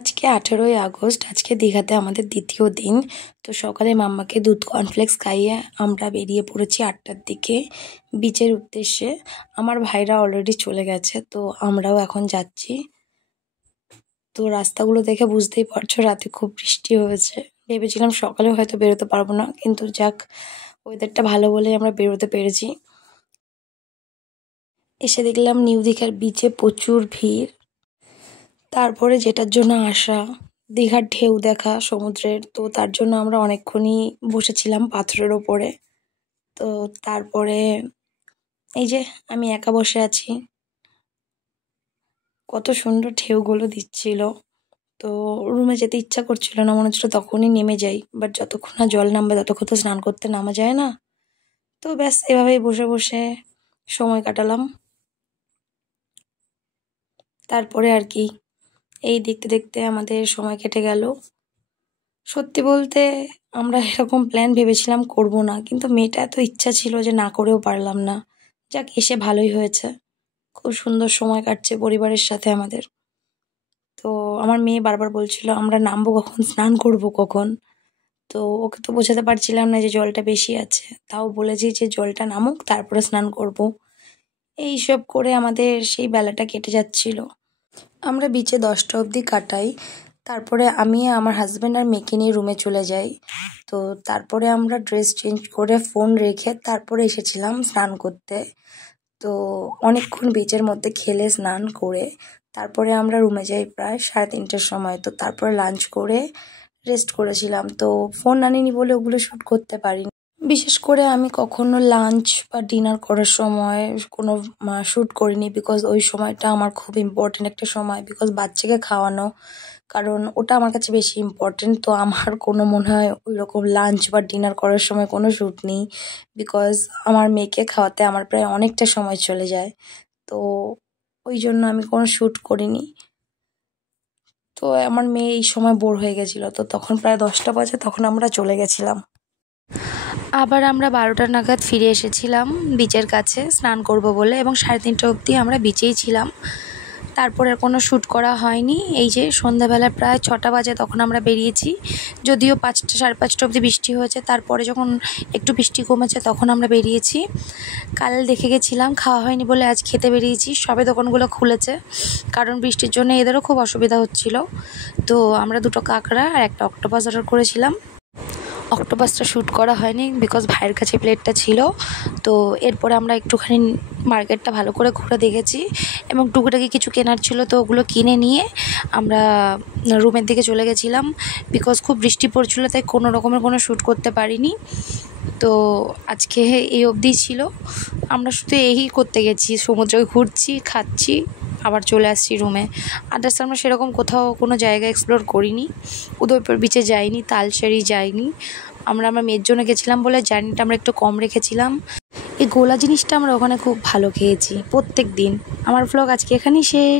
আজকে 18ই আগস্ট। আজকে দীঘাতে আমাদের দ্বিতীয় দিন। তো সকালে মাম্মাকে দুধ কর্নফ্লেক্স খাইয়ে আমরা বেরিয়ে পড়েছি 8টার দিকে বিচের উদ্দেশ্যে। আমার ভাইরা অলরেডি চলে গেছে, তো আমরাও এখন যাচ্ছি। তো রাস্তাগুলো দেখে বুঝতেই পারছো রাতে খুব বৃষ্টি হয়েছে। ভেবেছিলাম সকালে হয়তো বেরোতে পারবো না, কিন্তু যাক ওয়েদারটা ভালো বলেই আমরা বেরোতে পেরেছি। এসে দেখলাম নিউ দীঘার বিচে প্রচুর ভিড়। তারপরে যেটার জন্য আসা, দীঘার ঢেউ দেখা সমুদ্রের, তো তার জন্য আমরা অনেকক্ষণই বসেছিলাম পাথরের ওপরে। তো তারপরে এই যে আমি একা বসে আছি, কত সুন্দর ঢেউগুলো দিচ্ছিল। তো রুমে যেতে ইচ্ছা করছিল না, মনে হচ্ছিল তখনই নেমে যাই, বাট যতক্ষণ না জল নামবে ততক্ষণ তো স্নান করতে নামা যায় না। তো ব্যাস এভাবেই বসে বসে সময় কাটালাম। তারপরে আর কি এই দেখতে দেখতে আমাদের সময় কেটে গেল। সত্যি বলতে আমরা এরকম প্ল্যান ভেবেছিলাম করব না, কিন্তু মেয়েটা এত ইচ্ছা ছিল যে না করেও পারলাম না। যাক, এসে ভালোই হয়েছে, খুব সুন্দর সময় কাটছে পরিবারের সাথে আমাদের। তো আমার মেয়ে বারবার বলছিল আমরা নামবো কখন, স্নান করব কখন। তো ওকে তো বোঝাতে পারছিলাম না যে জলটা বেশি আছে, তাও বলেছি যে জলটা নামুক তারপরে স্নান করব। এইসব করে আমাদের সেই বেলাটা কেটে যাচ্ছিল। আমরা বিচে 10টা অবধি কাটাই। তারপরে আমি আমার হাজব্যান্ড আর মেয়েকে নিয়ে রুমে চলে যাই। তো তারপরে আমরা ড্রেস চেঞ্জ করে ফোন রেখে তারপরে এসেছিলাম স্নান করতে। তো অনেকক্ষণ বিচের মধ্যে খেলে স্নান করে তারপরে আমরা রুমে যাই প্রায় 3:30টার সময়। তো তারপরে লাঞ্চ করে রেস্ট করেছিলাম। তো ফোন আনিনি বলে ওগুলো শ্যুট করতে পারিনি। বিশেষ করে আমি কখনো লাঞ্চ বা ডিনার করার সময় কোনো শ্যুট করিনি, বিকজ ওই সময়টা আমার খুব ইম্পর্টেন্ট একটা সময়, বিকজ বাচ্চাকে খাওয়ানো, কারণ ওটা আমার কাছে বেশি ইম্পর্টেন্ট। তো আমার কোনো মনে হয় ওই রকম লাঞ্চ বা ডিনার করার সময় কোনো শ্যুট নেই, বিকজ আমার মেয়েকে খাওয়াতে আমার প্রায় অনেকটা সময় চলে যায়। তো ওই জন্য আমি কোনো শ্যুট করিনি। তো আমার মেয়ে এই সময় বোর হয়ে গেছিলো, তো তখন প্রায় 10টা বাজে, তখন আমরা চলে গেছিলাম। আবার আমরা 12টা নাগাদ ফিরে এসেছিলাম বিচের কাছে স্নান করব বলে, এবং 3:30 অবধি আমরা বিচেই ছিলাম। তারপর আর কোনো শ্যুট করা হয়নি। এই যে সন্ধ্যাবেলা প্রায় 6টা বাজে তখন আমরা বেরিয়েছি, যদিও 5টা 5:30 অবধি বৃষ্টি হয়েছে। তারপরে যখন একটু বৃষ্টি কমেছে তখন আমরা বেরিয়েছি। কাল দেখে গেছিলাম, খাওয়া হয়নি বলে আজ খেতে বেরিয়েছি। সবে দোকানগুলো খুলেছে, কারণ বৃষ্টির জন্য এদেরও খুব অসুবিধা হচ্ছিল। তো আমরা 2টো কাঁকড়া আর একটা অক্টোপাস অর্ডার করেছিলাম। অক্টোপাসটা শ্যুট করা হয়নি বিকজ ভাইয়ের কাছে প্লেটটা ছিল। তো এরপরে আমরা একটুখানি মার্কেটটা ভালো করে ঘুরে দেখেছি, এবং টুকিটাকি কিছু কেনার ছিল, তো ওগুলো কিনে নিয়ে আমরা রুমের দিকে চলে গেছিলাম। বিকজ খুব বৃষ্টি পড়ছিল, তাই কোনো রকমের কোনো শ্যুট করতে পারিনি। তো আজকে এই অবধি ছিল, আমরা শুধু এই করতে গেছি, সমুদ্রে ঘুরছি, খাচ্ছি, আবার চলে আসছি রুমে। আদার্স আমরা সেরকম কোথাও কোনো জায়গা এক্সপ্লোর করিনি। উদয়পুর বিচে যাইনি, তালসারি যাইনি। আমরা আমার মেয়ের জন্য গেছিলাম বলে জার্নিটা আমরা একটু কম রেখেছিলাম। এই গোলা জিনিসটা আমরা ওখানে খুব ভালো খেয়েছি প্রত্যেক দিন। আমার ভ্লগ আজকে এখানেই শেষ।